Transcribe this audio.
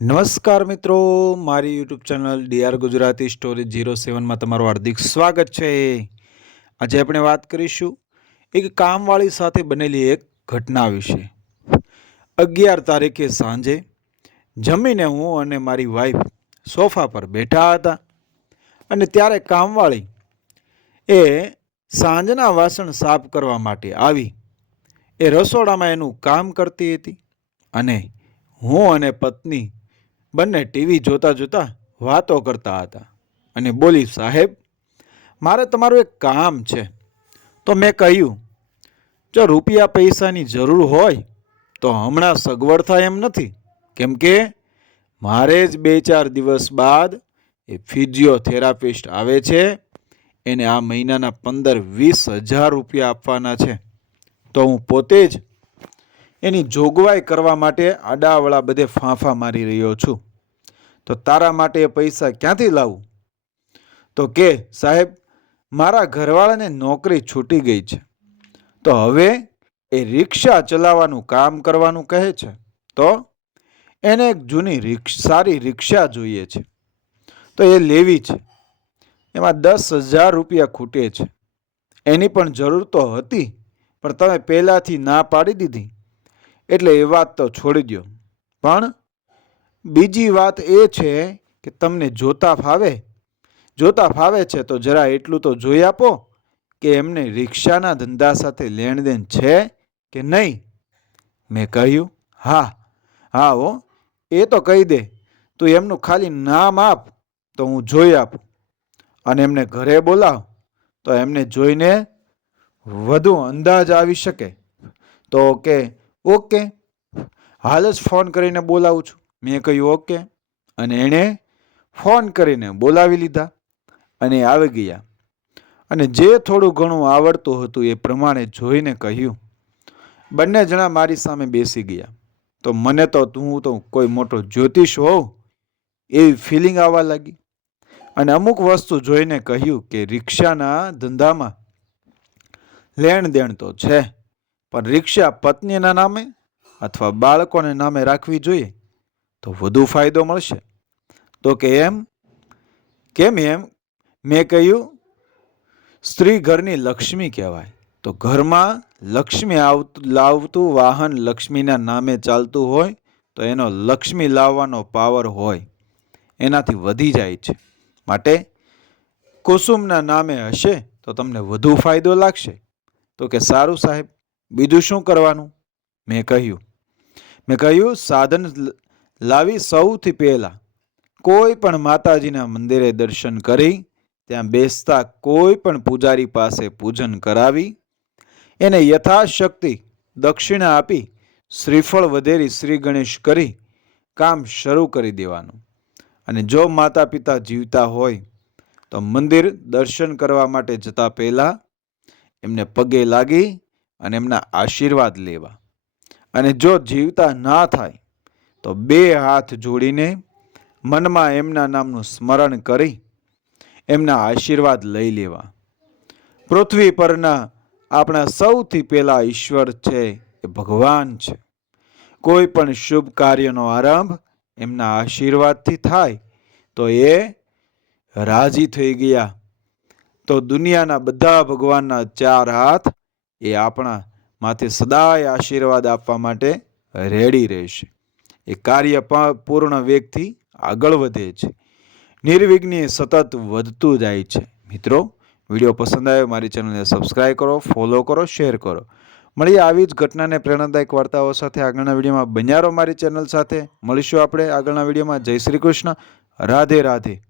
નમસ્કાર મિત્રો, મારી YouTube channel DR Gujarati story zero સેવનમાં તમારું હાર્દિક સ્વાગત છે. આજે આપણે વાત કરીશું એક કામવાળી સાથે બનેલી એક ઘટના વિશે. અગિયાર તારીખે સાંજે જમીને હું અને મારી વાઈફ સોફા પર બેઠા હતા અને ત્યારે કામવાળી એ સાંજના વાસણ સાફ કરવા માટે આવી. એ રસોડામાં એનું કામ કરતી હતી અને હું અને પત્ની બંને ટીવી જોતા જોતા વાતો કરતા હતા અને બોલી, સાહેબ, મારે તમારું એક કામ છે. તો મેં કહ્યું, જો રૂપિયા પૈસાની જરૂર હોય, તો હમણાં સગવડ થાય એમ નથી. કેમ કે મારે જ બે ચાર દિવસ બાદ એ ફિઝિયોથેરાપિસ્ટ આવે છે. એને આ મહિનાના પંદર વીસ હજાર રૂપિયા આપવાના છે. તો હું પોતે જ એની જોગવાઈ કરવા માટે આડાવળા બધે ફાંફા મારી રહ્યો છું. તો તારા માટે એ પૈસા ક્યાંથી લાવું? તો કે, સાહેબ, મારા ઘરવાળાને નોકરી છૂટી ગઈ છે. તો હવે એ રિક્ષા ચલાવવાનું કામ કરવાનું કહે છે. તો એને એક જૂની રિક્ષ, સારી રિક્ષા જોઈએ છે. તો એ લેવી છે. એમાં દસ હજાર રૂપિયા ખૂટે છે. એની પણ જરૂર તો હતી, પણ તમે પહેલાંથી ના પાડી દીધી. એટલે એ વાત તો છોડી દો પણ બીજી વાત એ છે કે તમને જોતા ફાવે જોતા ફાવે છે તો જરા એટલું તો જોઈ આપો કે એમને રિક્ષાના ધંધા સાથે લેણદેણ છે કે નહીં? મેં કહ્યું, હા હા હો, એ તો કહી દે. તું એમનું ખાલી નામ આપ, તો હું જોઈ આપું. અને એમને ઘરે બોલાવ, તો એમને જોઈને વધુ અંદાજ આવી શકે. તો કે ઓકે. હાલ જ ફોન કરીને બોલાવું છું. મેં કહ્યું ઓકે. અને એણે ફોન કરીને બોલાવી લીધા અને આવી ગયા. અને જે થોડું ઘણું આવડતું હતું એ પ્રમાણે જોઈને કહ્યું, બંને જણા મારી સામે બેસી ગયા. તો મને તો હું તો કોઈ મોટો જ્યોતિષ હોઉં એવી ફિલિંગ આવવા લાગી. અને અમુક વસ્તુ જોઈને કહ્યું કે, રિક્ષાના ધંધામાં લેણ દેણ તો છે. પણ રિક્ષા પત્નીના નામે અથવા બાળકોને નામે રાખવી જોઈએ તો વધુ ફાયદો મળશે. તો કે એમ? કેમ એમ? મેં કહ્યું, સ્ત્રી ઘરની લક્ષ્મી કહેવાય. તો ઘરમાં લક્ષ્મી આવતું, લાવતું વાહન લક્ષ્મીના નામે ચાલતું હોય તો એનો લક્ષ્મી લાવવાનો પાવર હોય. એનાથી વધી જાય છે. માટે કુસુમના નામે હશે તો તમને વધુ ફાયદો લાગશે. તો કે સારું સાહેબ બીજું શું કરવાનું? મેં કહ્યું. મેં કહ્યું, સાધન લાવી સૌથી પહેલાં કોઈ પણ માતાજીના મંદિરે દર્શન કરી, ત્યાં બેસતા કોઈ પણ પૂજારી પાસે પૂજન કરાવી, એને યથાશક્તિ દક્ષિણા આપી શ્રીફળ વધેરી શ્રી ગણેશ કરી કામ શરૂ કરી દેવાનું. અને જો માતા પિતા જીવતા હોય, તો મંદિર દર્શન કરવા માટે જતા પહેલાં એમને પગે લાગી અને એમના આશીર્વાદ લેવા. અને જો જીવતા ના થાય, તો બે હાથ જોડીને મનમાં એમના નામનું સ્મરણ કરી એમના આશીર્વાદ લઈ લેવા. પૃથ્વી પરના આપણા સૌથી પહેલા ઈશ્વર છે એ ભગવાન છે. કોઈ પણ શુભ કાર્યનો આરંભ એમના આશીર્વાદથી થાય, તો એ રાજી થઈ ગયા. તો દુનિયાના બધા ભગવાનના ચાર હાથ એ આપણા માથે સદાય આશીર્વાદ આપવા માટે રેડી રહેશે. એ કાર્ય પૂર્ણ વેગથી આગળ વધે છે. નિર્વિઘ્ન સતત વધતું જાય છે. મિત્રો, વીડિયો પસંદ આવ્યો, મારી ચેનલને સબસ્ક્રાઈબ કરો, ફોલો કરો, શેર કરો. મળીએ આવી જ ઘટનાને પ્રેરણાદાયક વાર્તાઓ સાથે આગળના વિડીયોમાં. બન્યારો મારી ચેનલ સાથે. મળીશું આપણે આગળના વિડીયોમાં. જય શ્રી કૃષ્ણ. રાધે રાધે.